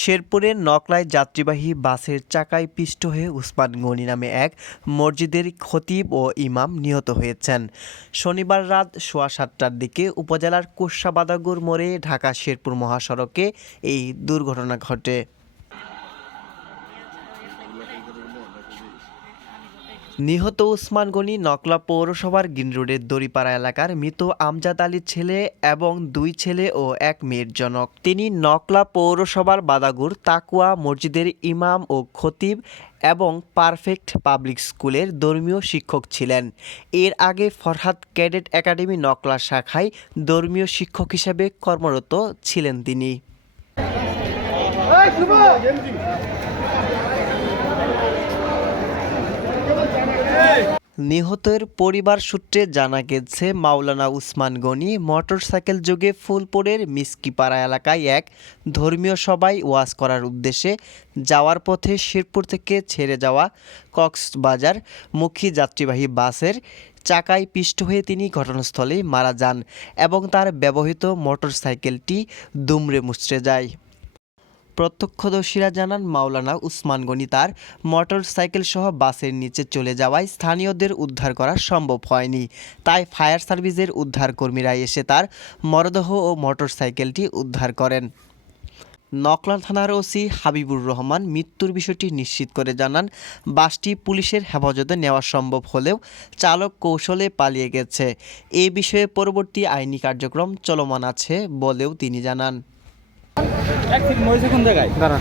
শেরপুরের নকলায় যাত্রীবাহী বাসের চাকায় পিষ্ট হয়ে উসমান গনি নামে এক মসজিদের খতিব ও ইমাম নিহত হয়েছেন। শনিবার রাত সোয়া ৭টার দিকে উপজেলার কোর্সাবাদাগুর মোড়ে ঢাকা শেরপুর মহাসড়কে এই দুর্ঘটনা ঘটে। নিহত উসমান গনি নকলা পৌরসভার গ্রিন রোডের দড়িপাড়া এলাকার মৃত আমজাদ আলীর ছেলে এবং ২ ছেলে ও ১ মেয়ের জনক। তিনি নকলা পৌরসভার বাদাগুর তাকুয়া মসজিদের ইমাম ও খতিব এবং পারফেক্ট পাবলিক স্কুলের ধর্মীয় শিক্ষক ছিলেন। এর আগে ফরহাদ ক্যাডেট একাডেমি নকলা শাখায় ধর্মীয় শিক্ষক হিসেবে কর্মরত ছিলেন তিনি। নিহতের পরিবার সূত্রে জানা গেছে, মাওলানা উসমান গনি মোটরসাইকেল যোগে ফুলপুরের মিসকিপাড়া এলাকায় এক ধর্মীয় সভায় ওয়াজ করার উদ্দেশ্যে যাওয়ার পথে শেরপুর থেকে ছেড়ে যাওয়া কক্সবাজার মুখী যাত্রীবাহী বাসের চাকায় পিষ্ট হয়ে তিনি ঘটনাস্থলে মারা যান এবং তার ব্যবহৃত মোটরসাইকেলটি দুমড়ে মুচড়ে যায়। প্রত্যক্ষদর্শীরা জানান, মাওলানা উসমান গনি তার মোটরসাইকেল সহ বাসের নিচে চলে যাওয়ায় স্থানীয়দের উদ্ধার করা সম্ভব হয়নি। তাই ফায়ার সার্ভিসের উদ্ধারকর্মীরা এসে তার মরদেহ ও মোটরসাইকেলটি উদ্ধার করেন। নকলা থানার ওসি হাবিবুর রহমান মৃত্যুর বিষয়টি নিশ্চিত করে জানান, বাসটি পুলিশের হেফাজতে নেওয়া সম্ভব হলেও চালক কৌশলে পালিয়ে গেছে। এ বিষয়ে পরবর্তী আইনি কার্যক্রম চলমান আছে বলেও তিনি জানান। এক সেকেন্ড, কোন জায়গায় দাঁড়ান।